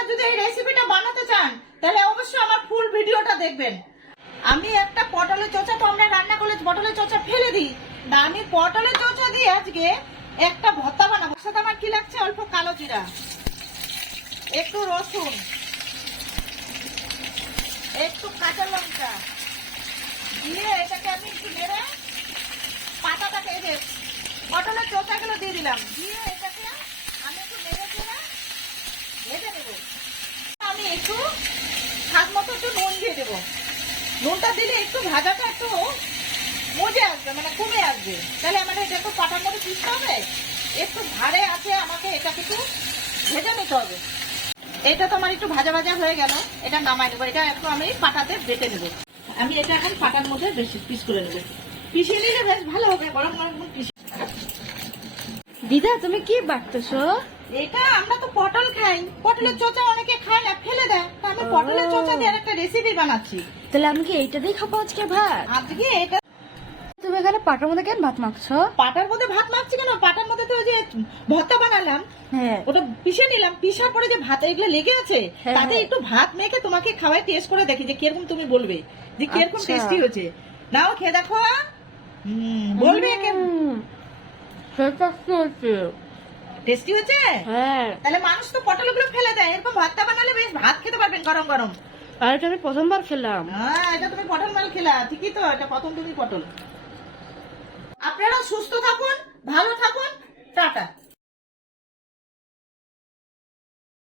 আপনারা যদি এই রেসিপিটা বানাতে চান, তাহলে অবশ্যই আমার ফুল ভিডিওটা দেখবেন। আমি একটা পটলের চোচা তো আমরা রান্না করলে পটলের চোচা ফেলে দিই। না আমি পটলের চোচা দিয়ে আজকে একটা ভর্তা বানাবো। সাথে আমার কি লাগছে? অল্প কালো জিরা, একটু রসুন, একটু কাঁচা লঙ্কা দিয়ে এটাকে আমি একটু নেড়ে পাতাটাকে পটলের চোচাগুলো দিয়ে দিলাম। দিয়ে এটাকে আমি একটু নেড়ে চেড়ে ভেজে নেব আমি একটু স্বাদ মতো একটু নুন দিয়ে দেবো। নুনটা দিলে একটু ভাজাটা একটু মজে আসবে মানে কমে আসবে। তাহলে আমাদের এটা একটু পাটার মধ্যে পিসতে হবে। একটু ভারে আছে আমাকে এটা একটু ভেজে নিতে হবে। এটা তো আমার একটু ভাজা ভাজা হয়ে গেল। এটা নামাই নেব। এটা একটু আমি পাটাতে বেটে নেব। আমি এটা এখন পাটার মধ্যে বেশি পিস করে নেব। পিষিয়ে নিলে বেশ ভালো হবে গরম গরম পিস দিদা তুমি কি বাটতেছো? এটা আমরা তো পটল খাই। পটলের চোচা অনেকে খায় না ফেলে দেয় তা আমি পটলের ও। দিয়ে একটা রেসিপি বানাচ্ছি তাহলে আমি কি এইটা দিয়ে খাব আজকে ভাত আজকে এটা তুমি এখানে পাটার মধ্যে কেন ভাত মাখছো পাটার মধ্যে ভাত মাখছি কেন পাটার মধ্যে তো ওই যে ভর্তা বানালাম হ্যাঁ ওটা পিষে নিলাম পিষার পরে যে ভাত এগুলো লেগে আছে হ্যাঁ, তাতে। একটু ভাত মেখে তোমাকে খাওয়াই টেস্ট করে দেখি যে কীরকম তুমি বলবে যে কীরকম আচ্ছা। টেস্টি হয়েছে নাও খেয়ে দেখো হুম, বলবে হুম, সেটা কি হচ্ছে? টেস্টি হয়েছে? হ্যাঁ। তাহলে মানুষ তো পটলগুলো ফেলে দেয়। এরকম ভাতটা বানালে বেশ ভাত খেতে পারবেন গরম গরম। আর এটা আমি প্রথমবার খেলাম। হ্যাঁ এটা তুমি পটল মাল খেলা। ঠিকই তো এটা প্রথম তুমি পটল। আপনারা সুস্থ থাকুন ভালো থাকুন টাটা।